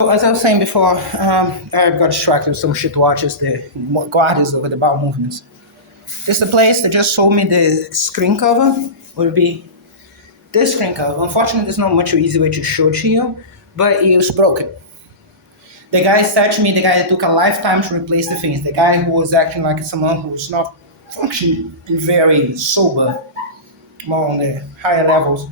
So as I was saying before, I got distracted with some shit watches, the guardians over the bowel movements. It's the place that just sold me the screen cover. Would be this screen cover. Unfortunately, there's not much easy way to show to you, but it was broken. The guy said to me, the guy that took a lifetime to replace the things, the guy who was acting like someone who's not functioning very sober, more on the higher levels,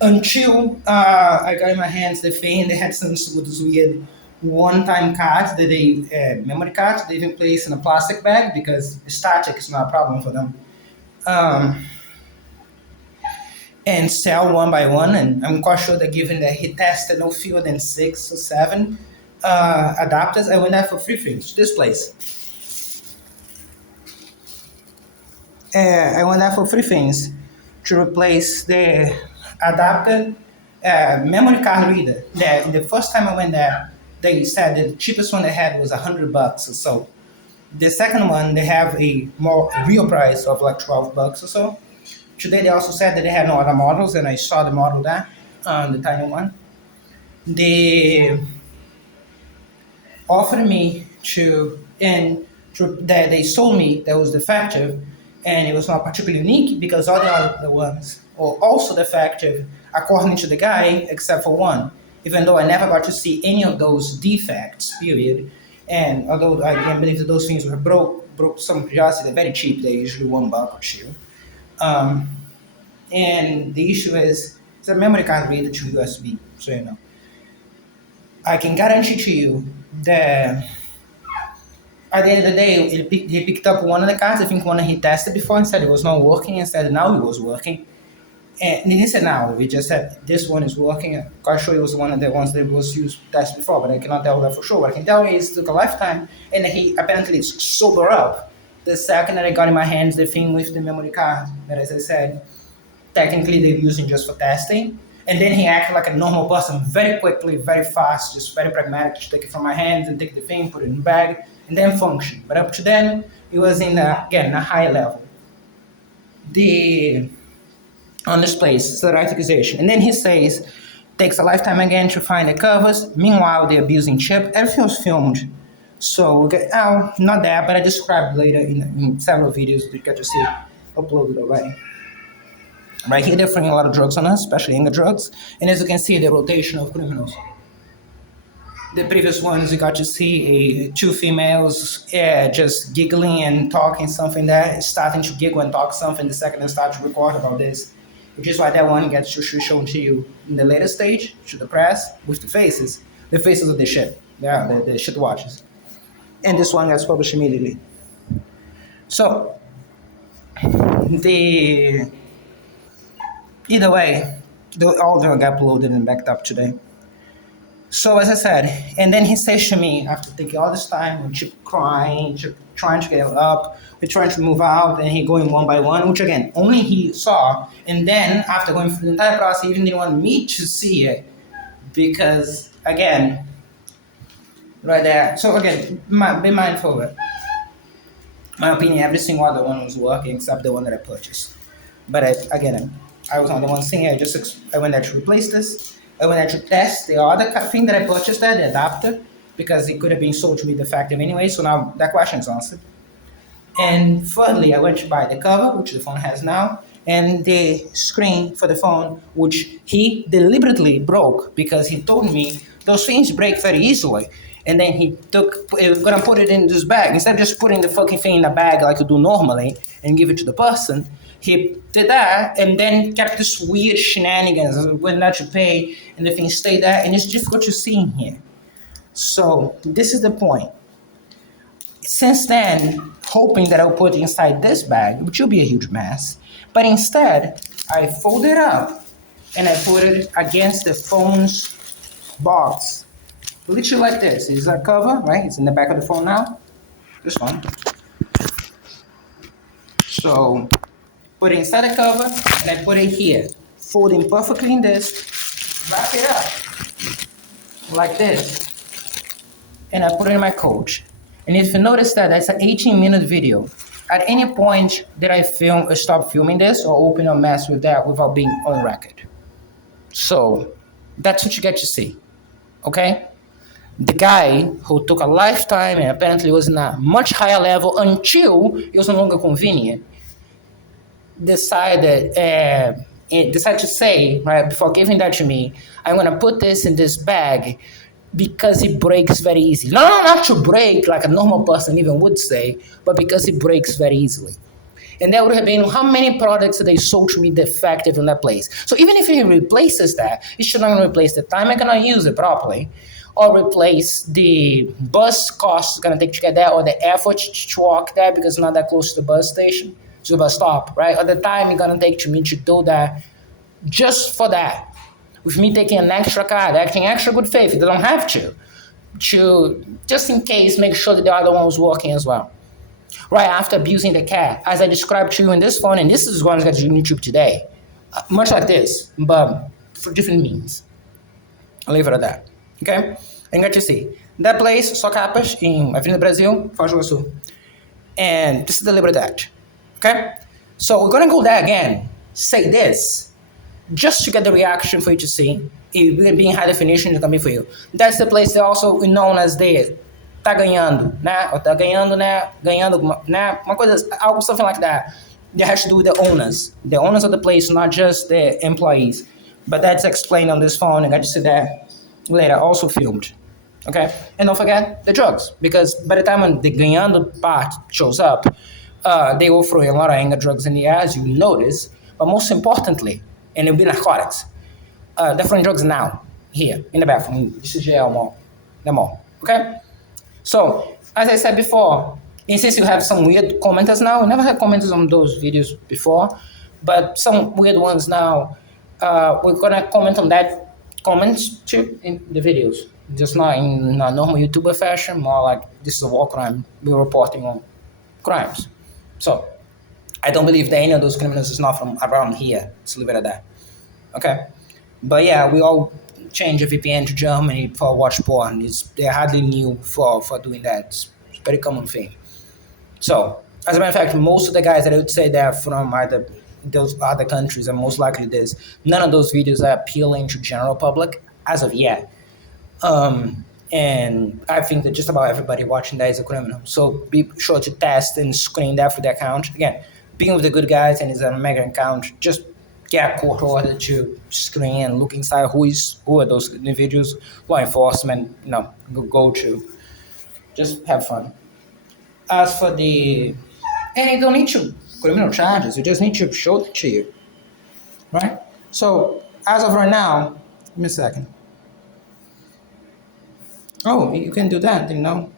until I got in my hands the thing. They had some with this weird one-time cards that they memory cards they even place in a plastic bag because static is not a problem for them. Um, and sell one by one. And I'm quite sure that given that he tested no fewer than 6 or 7 adapters, I went there for free things. This place. I went there for free things to replace the adapter memory card reader. The first time I went there, they said that the cheapest one they had was $100 or so. The second one, they have a more real price of like $12 or so. Today they also said that they had no other models, and I saw the model there, the tiny one. They offered me that they sold me that was defective, and it was not particularly unique because all the other ones were also defective according to the guy, except for one. Even though I never got to see any of those defects, period. And although I can't believe that those things were broke some curiosity, they're very cheap. They're usually $1 or two. Um, and the issue is it's a memory card reader to USB, so you know. I can guarantee to you that at the end of the day, he picked up one of the cards. I think one he tested before and said it was not working, and said now it was working. And he said now, he just said this one is working. I'm quite sure it was one of the ones that was used test before, but I cannot tell that for sure. What I can tell you is it took a lifetime, and he apparently sober up the second that I got in my hands the thing with the memory card that, as I said, technically they're using just for testing. And then he acted like a normal person very quickly, very fast, just very pragmatic, to take it from my hands and take the thing, put it in the bag, and then function. But up to then, it was again, a high level. On this place, so the accusation. And then he says, takes a lifetime again to find the covers. Meanwhile, they're abusing chip. Everything was filmed. So, not that, but I described later in several videos that you get to see uploaded already. Right here, they're throwing a lot of drugs on us, especially in the drugs. And as you can see, the rotation of criminals. The previous ones, you got to see two females just giggling and talking something there, starting to giggle and talk something the second they start to record about this. Which is why that one gets shown to you in the later stage, to the press, with the faces. The faces of the shit. Yeah, the shit watches. And this one gets published immediately. So, either way, all of them got uploaded and backed up today. So as I said, and then he says to me, after thinking all this time, we keep crying, trying to get up, we're trying to move out, and he going one by one, which again, only he saw. And then after going through the entire process, he even didn't want me to see it. Because again, right there. So again, be mindful of it. My opinion, every single other one was working except the one that I purchased. But I was on the one thing, I went there to replace this. I went there to test the other thing that I purchased there, the adapter, because it could have been sold to me defective anyway, so now that question is answered. And thirdly, I went to buy the cover, which the phone has now, and the screen for the phone, which he deliberately broke because he told me those things break very easily. And then he gonna put it in this bag. Instead of just putting the fucking thing in a bag like you do normally and give it to the person, he did that and then kept this weird shenanigans, went out to pay, and the thing stayed there, and it's difficult to see in here. So this is the point. Since then, hoping that I'll put it inside this bag, which will be a huge mess, but instead, I fold it up and I put it against the phone's box. Literally like this. It's a cover, right? It's in the back of the phone now. This one. So, put it inside the cover, and I put it here. Folding perfectly in this, wrap it up, like this. And I put it in my coach. And if you notice that, that's an 18-minute video. At any point did I stop filming this or open or mess with that without being on record. So, that's what you get to see, okay? The guy who took a lifetime and apparently was in a much higher level until it was no longer convenient, decided to say, right, before giving that to me, I'm gonna put this in this bag because it breaks very easily. Not to break like a normal person even would say, but because it breaks very easily. And that would have been how many products they sold to me defective in that place. So even if he replaces that, he should not replace the time I'm gonna use it properly, or replace the bus costs it's gonna take to get there, or the effort to walk there because it's not that close to the bus station, to the bus stop, right? Or the time it's gonna take to me to do that just for that. With me taking an extra card, acting extra good faith, they don't have to just in case make sure that the other one was working as well. Right after abusing the cat, as I described to you in this phone, and this is one that's on YouTube today, much like this, but for different means. I'll leave it at that. Okay? And got to see. That place, só capas, em Avenida Brasil, Foz do Iguaçu. And this is the Liberdade. Okay? So we're gonna go there again, say this, just to get the reaction for you to see. It will be in high definition, it's gonna be for you. That's the place that also known as the tá ganhando, né? Ou tá ganhando, né? Ganhando, né? Uma coisa, algo, something like that. That has to do with the owners of the place, not just the employees. But that's explained on this phone, and I just see that later, also filmed. Okay? And don't forget the drugs, because by the time when the ganhando part shows up, they will throw a lot of anger drugs in the air, as you notice. But most importantly, and it'll be narcotics. They're throwing drugs now, here, in the bathroom. This is jail mall. The mall. Okay? So, as I said before, and since you have some weird commenters now, I never had commenters on those videos before, but some weird ones now, we're gonna comment on that comments too in the videos. Just not in a normal YouTuber fashion, more like this is a war crime, we're reporting on crimes. So, I don't believe that any of those criminals is not from around here. Let's leave it at that. Okay? But yeah, we all change a VPN to Germany for watch porn. They're hardly new for doing that. It's a very common thing. So, as a matter of fact, most of the guys that I would say they're from either those other countries are most likely this. None of those videos are appealing to general public as of yet. And I think that just about everybody watching that is a criminal. So be sure to test and screen that for the account. Again, being with the good guys and it's an American account, just get a court order to screen and look inside who are those individuals, law enforcement, go to. Just have fun. As for the, and you don't need to criminal charges, you just need to show it to you, right? So as of right now, give me a second. Oh, you can do that, you know.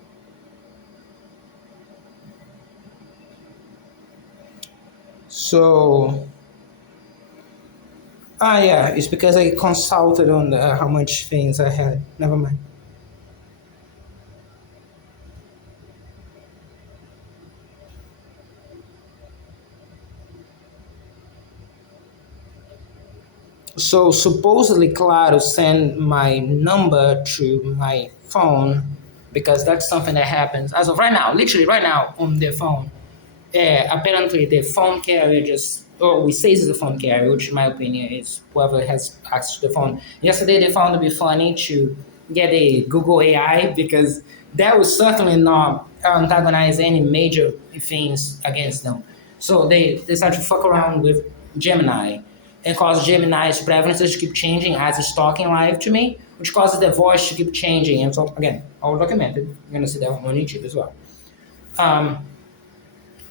So, yeah, it's because I consulted on how much things I had. Never mind. So supposedly Claro sent my number to my phone because that's something that happens as of right now, literally right now on their phone. Apparently the phone carrier just, or we say it's the phone carrier, which in my opinion is whoever has access to the phone. Yesterday they found it to be funny to get a Google AI because that would certainly not antagonize any major things against them. So they decided to fuck around with Gemini and cause Gemini's preferences to keep changing as it's talking live to me, which causes the voice to keep changing. And so again, all documented. You're gonna see that on YouTube as well.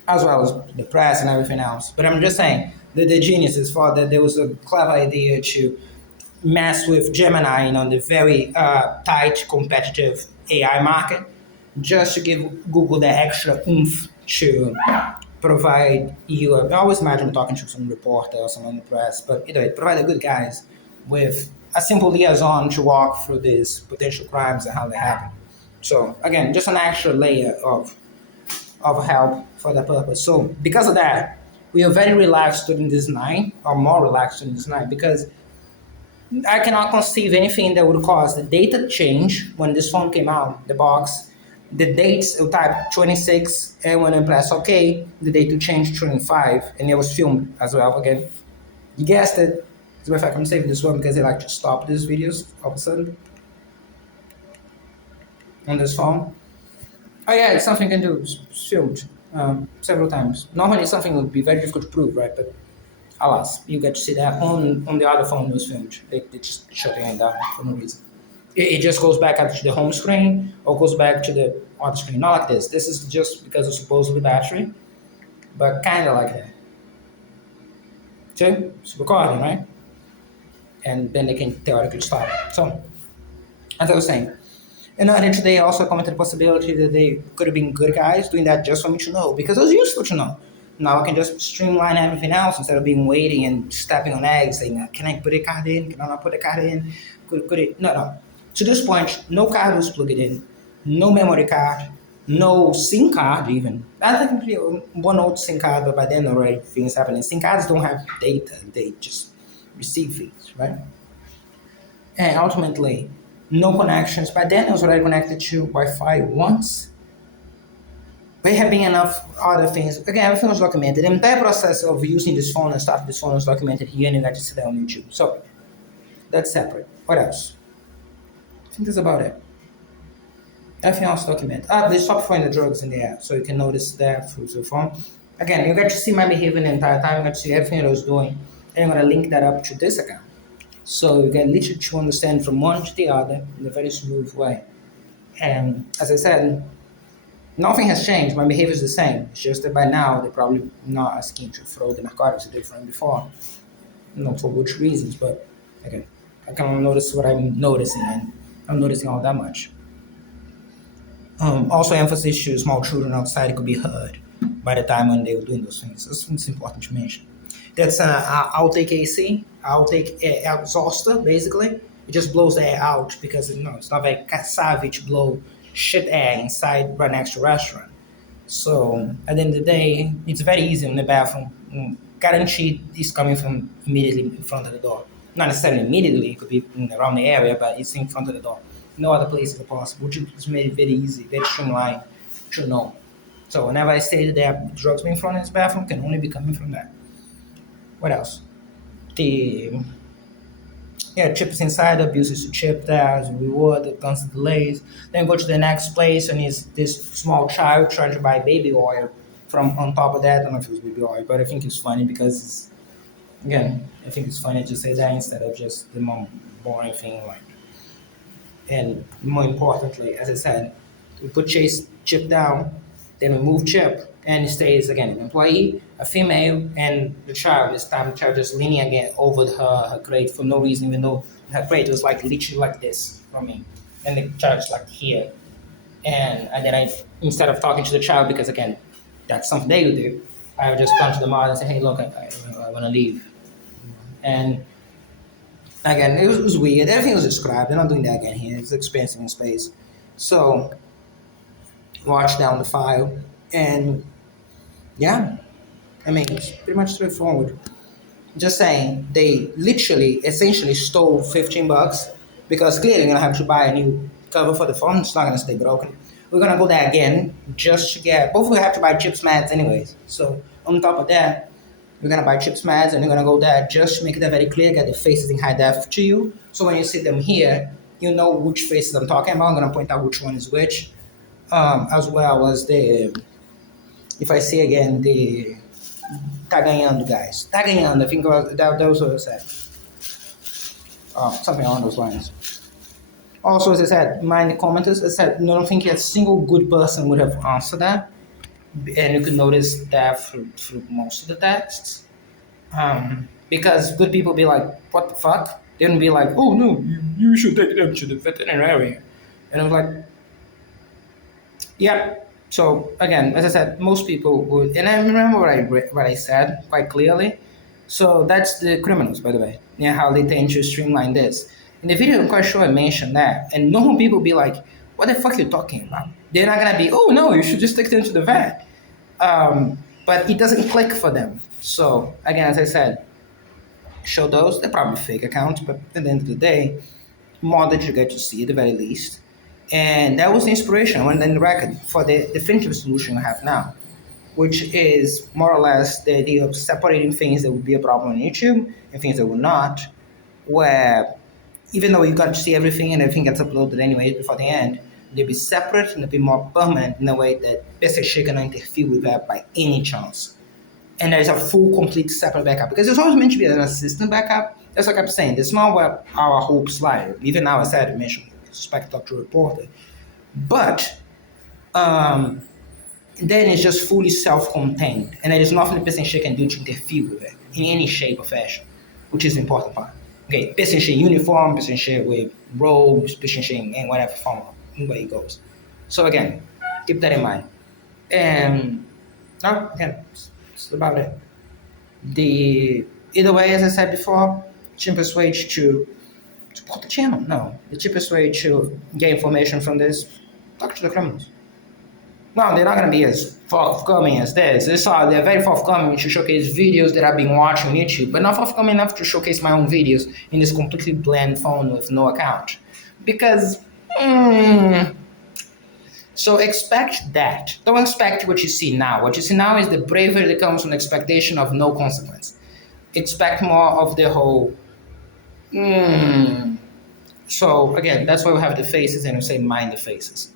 As well as the press and everything else. But I'm just saying that the geniuses thought that there was a clever idea to mess with Gemini on the very tight competitive AI market, just to give Google the extra oomph to provide you. I always imagine talking to some reporter or someone in the press, but either way, provide the good guys with a simple liaison to walk through these potential crimes and how they happen. So again, just an extra layer of help for that purpose. So because of that, we are very relaxed during this night, or more relaxed during this night, because I cannot conceive anything that would cause the data to change when this phone came out, the box, the dates, you type 26, and when I press OK, the date to change 25, and it was filmed as well again. You guessed it. As a matter of fact, I'm saving this one because they like to stop these videos all of a sudden. on this phone. Oh yeah, it's something you can do. It's filmed several times. Normally, it's something that would be very difficult to prove, right? But alas, you get to see that on the other phone it was filmed. They just shut it down for no reason. It just goes back up to the home screen or goes back to the other screen. Not like this. This is just because of supposedly battery, but kind of like that. See, it's recording, right? And then they can theoretically stop. So, as I was saying, and then today I also commented the possibility that they could have been good guys doing that just for me to know because it was useful to know. Now I can just streamline everything else instead of being waiting and stepping on eggs, saying, "Can I put a card in? Can I not put a card in? Could it?" No, no. To this point, no card was plugged in, no memory card, no SIM card even. I think one old SIM card, but by then already things happening. SIM cards don't have data; they just receive things, right? And ultimately, no connections. By then, I was already connected to Wi-Fi once. But it had been enough other things. Again, everything was documented. The entire process of using this phone and starting this phone was documented here, and you got to see that on YouTube. So that's separate. What else? I think that's about it. Everything else documented. They stopped finding the drugs in the air, so you can notice that through the phone. Again, you get to see my behavior the entire time. You get to see everything that I was doing. And I'm going to link that up to this account. So you get literally to understand from one to the other in a very smooth way. And as I said, nothing has changed. My behavior is the same. It's just that by now they're probably not as keen to throw the narcotics that they from before. Not for which reasons, but again, I can notice what I'm noticing, and I'm noticing all that much. Also, emphasis to small children outside could be heard by the time when they were doing those things. It's important to mention. That's an outtake AC, outtake air exhauster, basically. It just blows the air out because it's not very savage to blow shit air inside right next to a restaurant. So at the end of the day, it's very easy in the bathroom. Guaranteed it's coming from immediately in front of the door. Not necessarily immediately, it could be around the area, but it's in front of the door. No other place is possible, which is made it very easy, very streamlined to know. So whenever I say that there are drugs being thrown in this bathroom, can only be coming from that. What else? The chips inside, abuses to chip there as a reward, the constant delays. Then go to the next place and is this small child trying to buy baby oil from on top of that. I don't know if it was baby oil, but I think it's funny because again, I think it's funny to say that instead of just the more boring thing like. And more importantly, as I said, we put Chip down, then we move Chip, and it stays again an employee, a female, and the child. This time, the child just leaning again over her crate for no reason, even though her crate was like literally like this from me, and the child is like here. And then I, instead of talking to the child, because again, that's something they would do, I would just come to the mother and say, "Hey, look, I want to leave." And again, it was weird. Everything was described. They're not doing that again here. It's expensive in space. So, watch down the file. And yeah, I mean, it's pretty much straightforward. Just saying, they literally, essentially stole $15 because clearly you're going to have to buy a new cover for the phone. It's not going to stay broken. We're going to go there again just to get, both we have to buy chips mats anyways. So, on top of that, we're gonna buy chips mats and you're gonna go there just to make that very clear, get the faces in high def to you. So when you see them here, you know which faces I'm talking about. I'm gonna point out which one is which. As well as if I see again the tá ganhando guys. Tá ganhando, I think that was what I said. Something along those lines. Also, as I said, my commenters, I said, I don't think a single good person would have answered that. And you can notice that through most of the texts. Because good people be like, what the fuck? They don't be like, oh no, you should take them to the veterinarian. And I was like, yeah. So again, as I said, most people would, and I remember what I said quite clearly. So that's the criminals, by the way. Yeah, how they tend to streamline this. In the video, I'm quite sure I mentioned that, and normal people be like, "What the fuck are you talking about?" They're not gonna be, "Oh no, you should just take them to the vet." But it doesn't click for them. So again, as I said, show those. They're probably fake accounts, but at the end of the day, more that you get to see at the very least. And that was the inspiration I went in the record for the definitive solution I have now, which is more or less the idea of separating things that would be a problem on YouTube and things that would not, where even though you got to see everything and everything gets uploaded anyway before the end, They'll be separate and they'll be more permanent in a way that PlayStation cannot interfere with that by any chance. And there's a full, complete separate backup because it's always meant to be an assistant backup. That's like I'm saying. That's not what our hopes lie. Even now, I said, I mentioned suspect Dr. Reporter. But then it's just fully self-contained, and there is nothing the PlayStation can do to interfere with it in any shape or fashion, which is the important part. Okay, PlayStation uniform, PlayStation with robes, PlayStation in whatever form, way it goes. So again, keep that in mind. And again, that's about it. The Either way, as I said before, cheapest way to support the channel. No, the cheapest way to get information from this, talk to the criminals. No, they're not going to be as forthcoming as this. They're very forthcoming to showcase videos that I've been watching on YouTube, but not forthcoming enough to showcase my own videos in this completely bland phone with no account. Because, so expect that. Don't expect what you see now. What you see now is the bravery that comes from the expectation of no consequence. Expect more of the whole, So again, that's why we have the faces and we say mind the faces.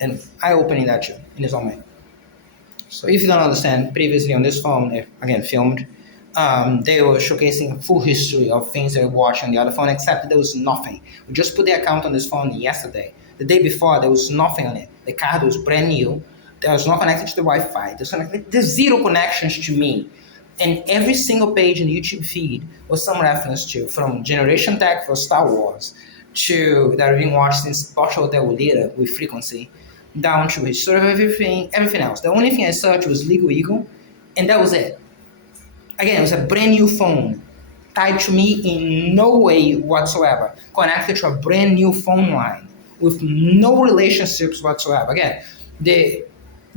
And eye-opening that too, in its own way. So if you don't understand, previously on this phone, again, filmed, they were showcasing full history of things they were watching on the other phone, except that there was nothing. We just put the account on this phone yesterday. The day before, there was nothing on it. The card was brand new. There was not connected to the Wi-Fi. There's zero connections to me. And every single page in the YouTube feed was some reference to, from Generation Tech for Star Wars, to that I've been watching since Portugal Del Lira with frequency, down to history of everything else. The only thing I searched was Legal Eagle, and that was it. Again, it was a brand new phone, tied to me in no way whatsoever, connected to a brand new phone line with no relationships whatsoever. Again, the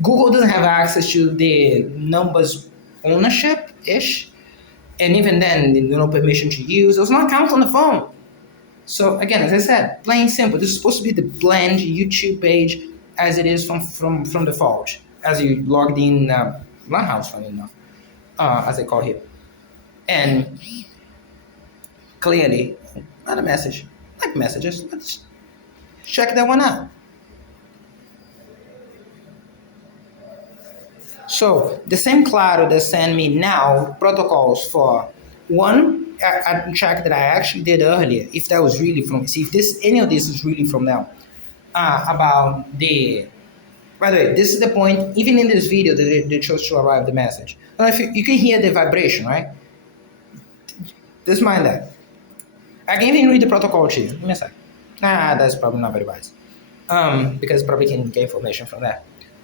Google doesn't have access to the numbers ownership-ish, and even then, no permission to use. There was no account on the phone. So again, as I said, plain simple. This is supposed to be the bland YouTube page as it is from default, as you logged in Lighthouse, funny enough, as they call here. And clearly, not a message, like messages. Let's check that one out. So the same Claro that sent me now protocols for one. I checked that I actually did earlier. If that was really from, see if any of this is really from them. About the. By the way, this is the point. Even in this video, they chose to arrive the message. Now, if you can hear the vibration, right? Just mind that. I can even read the protocol to you. Give me a sec. That's probably not very wise. Because probably can get information from that.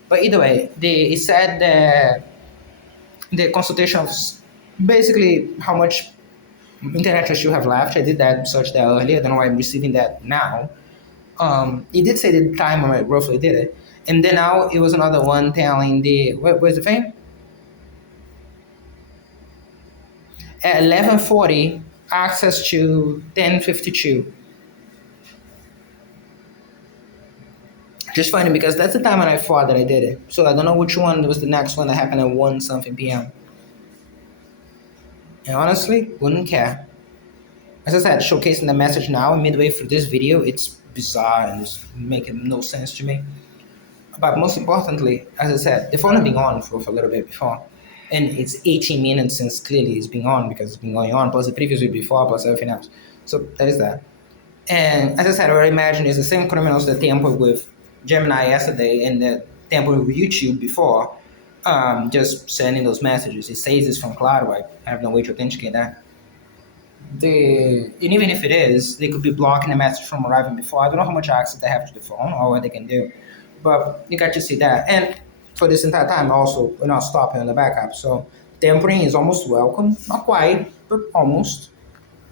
But either way, it said that the consultation of basically how much internet trust you have left. I did that search there earlier. I don't know why I'm receiving that now. It did say the time I roughly did it. And then now it was another one telling where's the thing? At 11:40, access to 10:52. Just funny because that's the time when I thought that I did it. So I don't know which one was the next one that happened at 1 something p.m. And honestly, wouldn't care. As I said, showcasing the message now midway through this video, it's bizarre and it's making no sense to me. But most importantly, as I said, the phone had been on for a little bit before. And it's 18 minutes since clearly it's been on because it's been going on, plus the previous week before, plus everything else. So that is that. And as I said, I imagine it's the same criminals that tampered with Gemini yesterday and that tampered with YouTube before, just sending those messages. It says it's from Claro. I have no way to authenticate that. And even if it is, they could be blocking the message from arriving before. I don't know how much access they have to the phone or what they can do. But you got to see that. And for this entire time, also, we're not stopping on the backup. So tampering is almost welcome. Not quite, but almost.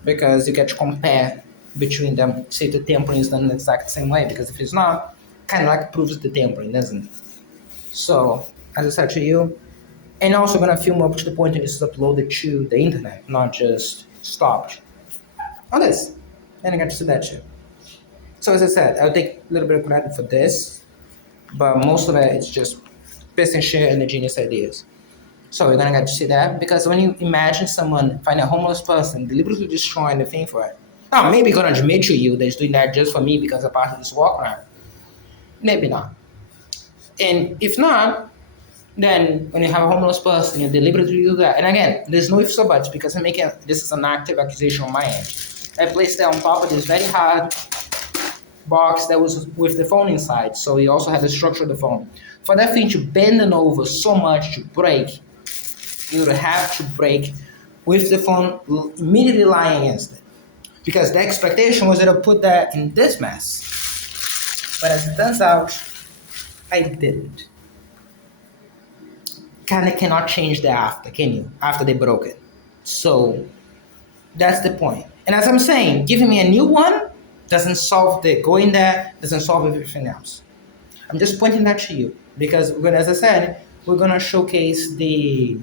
Because you get to compare between them. See if the tampering is done in the exact same way. Because if it's not, kind of like proves the tampering, doesn't it? So, as I said to you, and also going to film up to the point that it's uploaded to the internet, not just stopped on this. And I got to see that too. So as I said, I'll take a little bit of credit for this, but most of it is just business share and the genius ideas. So we're gonna get to see that because when you imagine someone find a homeless person deliberately destroying the thing for it, maybe gonna admit to you that it's doing that just for me because I'm part of this war crime. Maybe not. And if not, then when you have a homeless person, you deliberately do that. And again, there's no ifs or buts because I'm making this is an active accusation on my end. I placed it on top of this very hard box that was with the phone inside. So you also had the structure of the phone. For that thing to bend and over so much to break, you would have to break with the phone immediately lying against it. Because the expectation was that I put that in this mess. But as it turns out, I didn't. Kind of cannot change the after, can you? After they broke it. So that's the point. And as I'm saying, giving me a new one doesn't solve the going there, doesn't solve everything else. I'm just pointing that to you because we're gonna, as I said, we're gonna showcase the.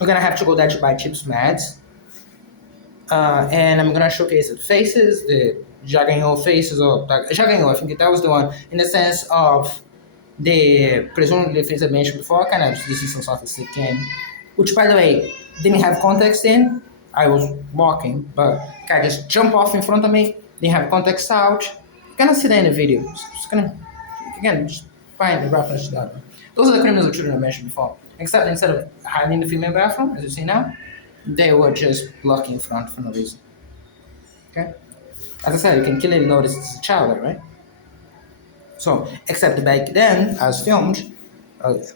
We're gonna have to go there to buy chips mats, and I'm gonna showcase the faces, the Jaganho faces, or Jaganho. I think that was the one in the sense of the presumably things I mentioned before, kind of this is some sort of slick game, which by the way didn't have context in. I was walking, but guy just jump off in front of me, didn't have context out. You're gonna see that in the video. Just gonna again just find the reference to that one. Those are the criminals of children I mentioned before. Except instead of hiding in the female bathroom, as you see now, they were just blocking in front for no reason. Okay? As I said, you can clearly notice it's a child, right? So, except back then, as filmed,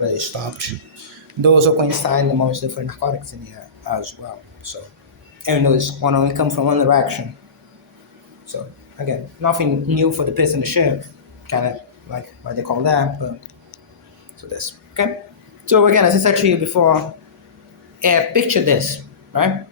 they stopped. Those are coincide in the most different narcotics in here as well. So, and those one only come from one direction. So, again, nothing new for the piss in the ship, kind of like what they call that, but so this, okay? So again, as I said to you before, picture this, right?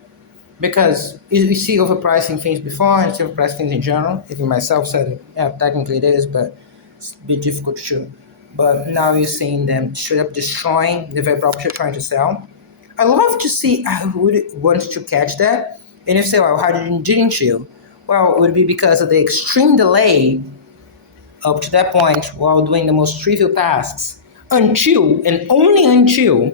Because we see overpricing things before and see overpriced things in general. Even myself said it, yeah, technically it is, but it's a bit difficult to shoot. But now you're seeing them straight up destroying the very property you're trying to sell. I love to see, I would want to catch that. And if so, well, how didn't you? Well, it would be because of the extreme delay up to that point while doing the most trivial tasks until, and only until,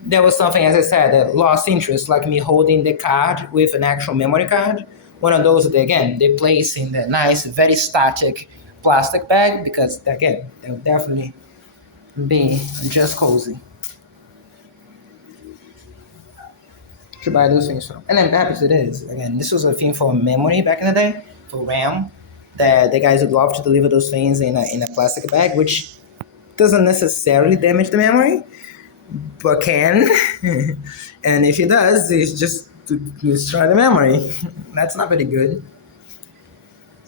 there was something, as I said, that lost interest, like me holding the card with an actual memory card. One of those, again, they place in the nice, very static plastic bag because, again, they'll definitely be just cozy to buy those things from. And then perhaps it is. Again, this was a thing for memory back in the day, for RAM, that the guys would love to deliver those things in a plastic bag, which doesn't necessarily damage the memory, but can. And if it does, it's just to destroy the memory. That's not very good.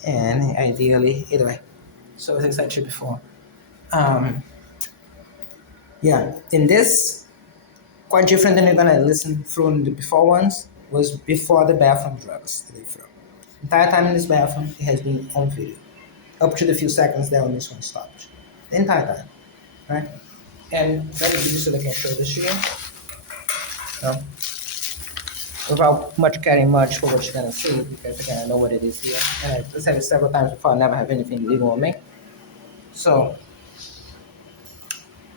And ideally, either way. So as I said to you before, yeah, in this, quite different than you're gonna listen through in the before ones, was before the bathroom drugs that they throw. The entire time in this bathroom, it has been on video. Up to the few seconds there when this one stopped. The entire time, right? And let me give you so that I can show this to you. No? Without much caring much for what you're gonna see, because again, I know what it is here. And I said it several times before, I never have anything illegal on me. So,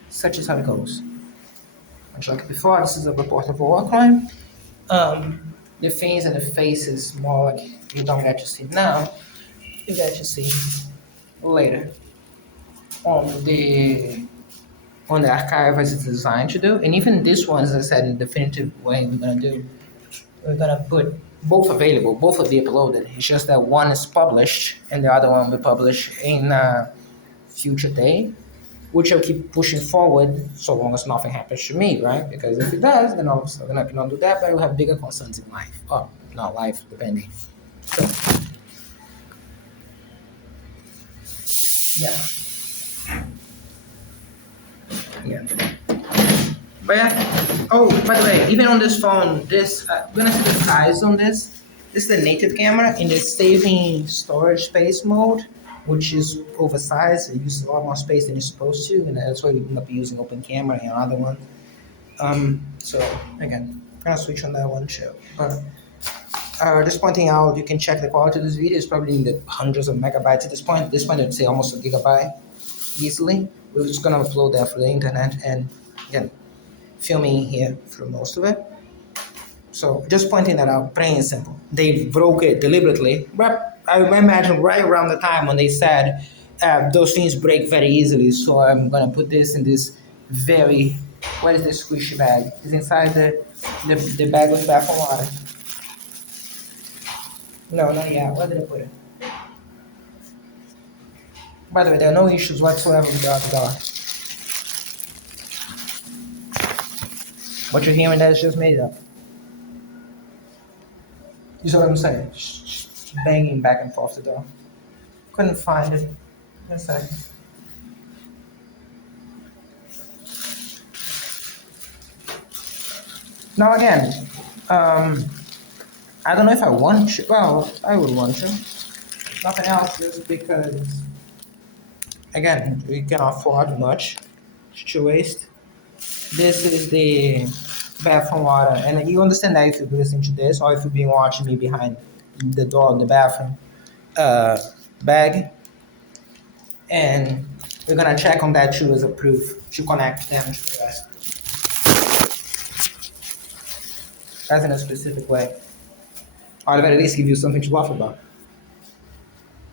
such is how it goes. Much like before, this is a report of a war crime. The things and the faces more like you don't get to see now, you get to see later on the archive as it's designed to do. And even this one, as I said, in the definitive way we're gonna put both available, both will be uploaded. It's just that one is published and the other one will be published in a future day, which I'll keep pushing forward so long as nothing happens to me, right? Because if it does, then all of a sudden I cannot do that, but I will have bigger concerns in life. Or not life, depending. So, yeah. Yeah. But yeah. Oh, by the way, even on this phone, this I'm gonna see the size on this. This is the native camera in the saving storage space mode, which is oversized. It uses a lot more space than it's supposed to, and that's why we end up using open camera and other one. So again, I'm gonna switch on that one too. But just pointing out, you can check the quality of this video. It's probably in the hundreds of megabytes at this point. At this point, I'd say almost a gigabyte easily. We're just gonna upload that for the internet, and again, filming here through most of it. So just pointing that out, plain and simple. They broke it deliberately. I imagine right around the time when they said those things break very easily. So I'm gonna put this in this very, where is the squishy bag? It's inside the bag with bath and water. No, not yet. Where did I put it? By the way, there are no issues whatsoever with the other dog. What you're hearing there is just made up. You see what I'm saying? Banging back and forth the door. Couldn't find it. One second. Now again, um, I don't know if I want to. Well, I would want to. Nothing else, just because again we can afford much to waste. This is the bathroom water, and you understand that if you're listening to this, or if you've been watching me behind the door of the bathroom uh, bag, and we're gonna check on that too as a proof to connect them to the rest. That's in a specific way. Or at least give you something to laugh about.